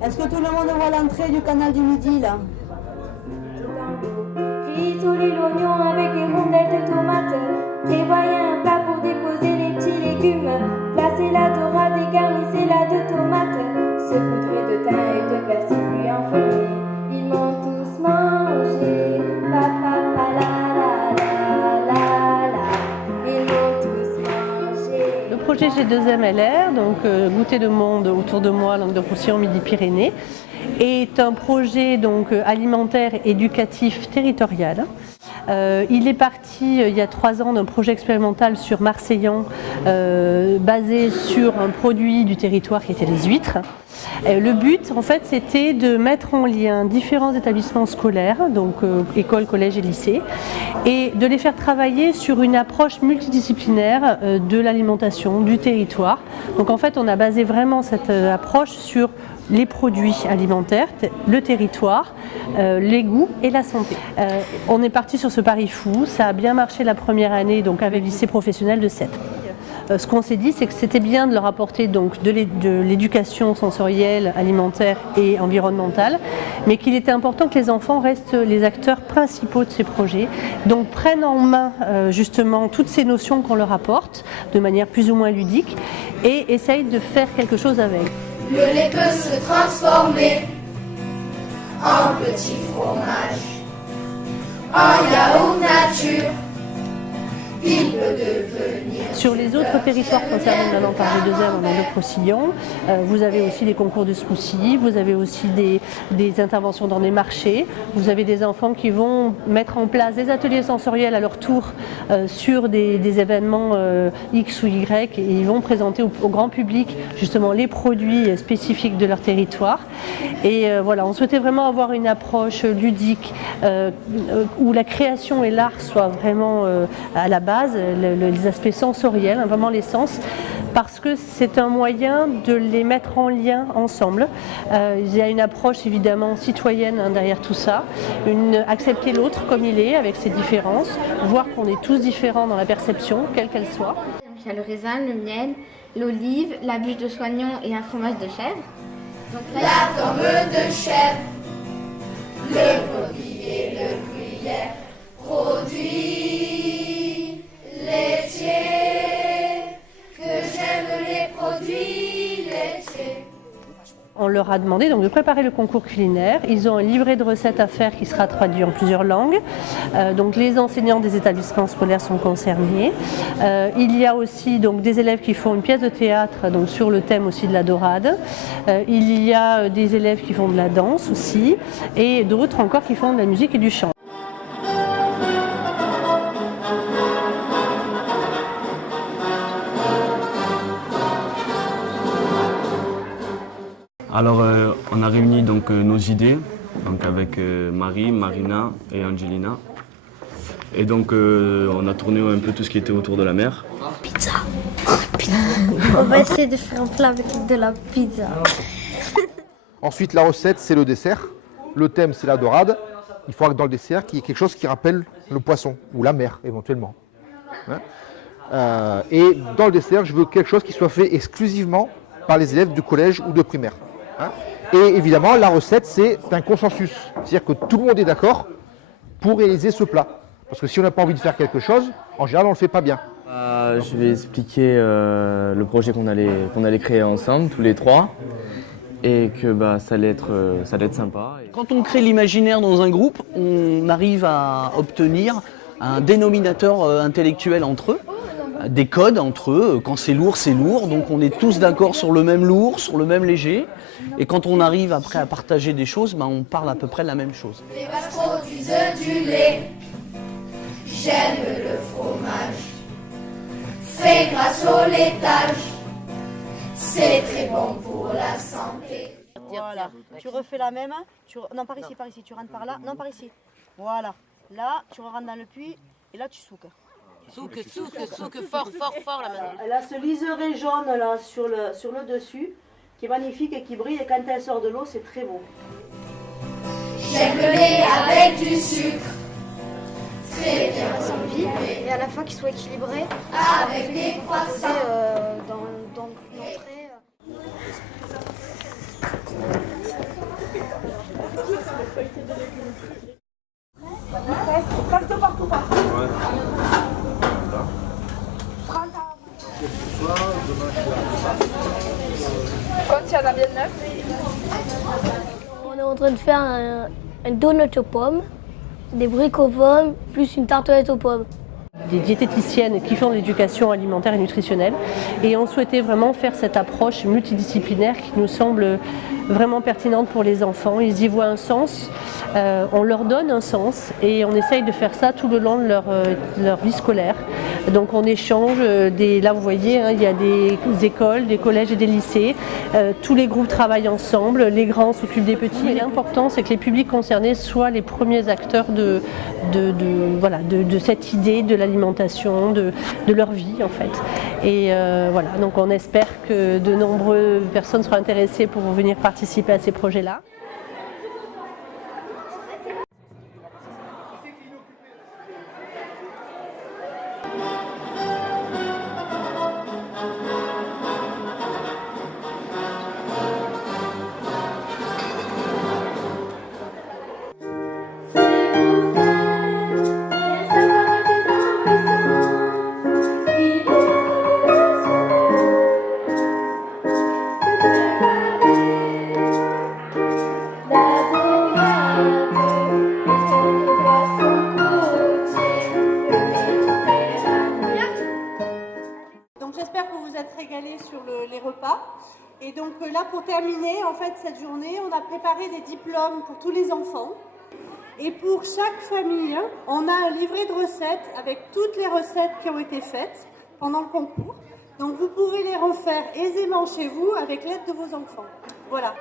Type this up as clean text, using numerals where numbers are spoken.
Est-ce que tout le monde voit l'entrée du canal du Midi là? Rissoler l'oignon avec des rondelles de tomates. Prévoyez un plat pour déposer les petits légumes. Placez la dorade et garnissez-la de tomates. Saupoudrez de thym et de persil puis enfournez. Ils m'ont tous mangé. Papa, la la la la la. Ils m'ont tous mangé. Le projet G2MLR, donc Goûter de monde autour de moi, Languedoc-Roussillon, Midi-Pyrénées, est un projet donc alimentaire éducatif territorial. Il est parti il y a 3 ans d'un projet expérimental sur Marseillan basé sur un produit du territoire qui était les huîtres. Le but en fait c'était de mettre en lien différents établissements scolaires, donc écoles, collèges et lycées, et de les faire travailler sur une approche multidisciplinaire de l'alimentation du territoire. Donc en fait on a basé vraiment cette approche sur les produits alimentaires, le territoire, les goûts et la santé. On est parti sur ce pari fou, ça a bien marché la première année donc avec le lycée professionnel de Sète. Ce qu'on s'est dit, c'est que c'était bien de leur apporter donc de l'éducation sensorielle, alimentaire et environnementale, mais qu'il était important que les enfants restent les acteurs principaux de ces projets, donc prennent en main justement toutes ces notions qu'on leur apporte de manière plus ou moins ludique et essayent de faire quelque chose avec. Le lait peut se transformer en petit fromage, en yaourt nature. Il peut devenir. Sur les autres territoires concernés maintenant par G2M en Languedoc-Roussillon, vous avez aussi des concours de smoothie, vous avez aussi des interventions dans des marchés, vous avez des enfants qui vont mettre en place des ateliers sensoriels à leur tour sur des événements X ou Y et ils vont présenter au grand public justement les produits spécifiques de leur territoire. Et voilà, on souhaitait vraiment avoir une approche ludique où la création et l'art soient vraiment à la base, les aspects sensoriels, vraiment les sens, parce que c'est un moyen de les mettre en lien ensemble. Il y a une approche évidemment citoyenne derrière tout ça, accepter l'autre comme il est, avec ses différences, voir qu'on est tous différents dans la perception, quelle qu'elle soit. Il y a le raisin, le miel, l'olive, la bûche de soignon et un fromage de chèvre. Donc là, la tome de chèvre, le produit et le gruyère, produit laitier, que j'aime les produits laitiers. On leur a demandé donc de préparer le concours culinaire. Ils ont un livret de recettes à faire qui sera traduit en plusieurs langues. Donc les enseignants des établissements scolaires sont concernés. Il y a aussi donc des élèves qui font une pièce de théâtre donc sur le thème aussi de la dorade. Il y a des élèves qui font de la danse aussi et d'autres encore qui font de la musique et du chant. Alors, on a réuni donc nos idées, donc avec Marie, Marina et Angelina. Et donc, on a tourné un peu tout ce qui était autour de la mer. Pizza. On va essayer de faire un plat avec de la pizza. Ensuite, la recette, c'est le dessert. Le thème, c'est la dorade. Il faudra que dans le dessert, qu'il y ait quelque chose qui rappelle le poisson ou la mer, éventuellement. Et dans le dessert, je veux quelque chose qui soit fait exclusivement par les élèves du collège ou de primaire. Et évidemment, la recette, c'est un consensus. C'est-à-dire que tout le monde est d'accord pour réaliser ce plat. Parce que si on n'a pas envie de faire quelque chose, en général, on ne le fait pas bien. Je vais expliquer le projet qu'on allait créer ensemble, tous les trois. Et que ça allait être sympa. Quand on crée l'imaginaire dans un groupe, on arrive à obtenir un dénominateur intellectuel entre eux, des codes entre eux. Quand c'est lourd, donc on est tous d'accord sur le même lourd, sur le même léger. Et quand on arrive après à partager des choses, on parle à peu près de la même chose. Les vaches produisent du lait, j'aime le fromage, fait grâce au laitage, c'est très bon pour la santé. Voilà, tu refais la même, non par ici, tu rentres par là, non par ici. Voilà, là tu rentres dans le puits et là tu souques. Souque, fort là maintenant. Elle a ce liseré jaune là sur le dessus qui est magnifique et qui brille et quand elle sort de l'eau c'est très beau. J'aime le lait avec du sucre, très bien rempli. Et à la fois qu'il soit équilibré. Avec des croissants. Dans l'entrée. s'il y en a bien 9. On est en train de faire un donut aux pommes, des briques aux pommes, plus une tartelette aux pommes. Des diététiciennes qui font de l'éducation alimentaire et nutritionnelle. Et on souhaitait vraiment faire cette approche multidisciplinaire qui nous semble vraiment pertinente pour les enfants. Ils y voient un sens, on leur donne un sens et on essaye de faire ça tout le long de leur vie scolaire. Donc on échange, là vous voyez, hein, il y a des écoles, des collèges et des lycées. Tous les groupes travaillent ensemble, les grands s'occupent des petits. L'important c'est que les publics concernés soient les premiers acteurs de cette idée de l'alimentation, de leur vie en fait. Et voilà, donc on espère que de nombreuses personnes seront intéressées pour venir participer à ces projets-là. J'espère que vous êtes régalés sur les repas. Et donc là, pour terminer, en fait, cette journée, on a préparé des diplômes pour tous les enfants. Et pour chaque famille, on a un livret de recettes avec toutes les recettes qui ont été faites pendant le concours. Donc vous pouvez les refaire aisément chez vous avec l'aide de vos enfants. Voilà.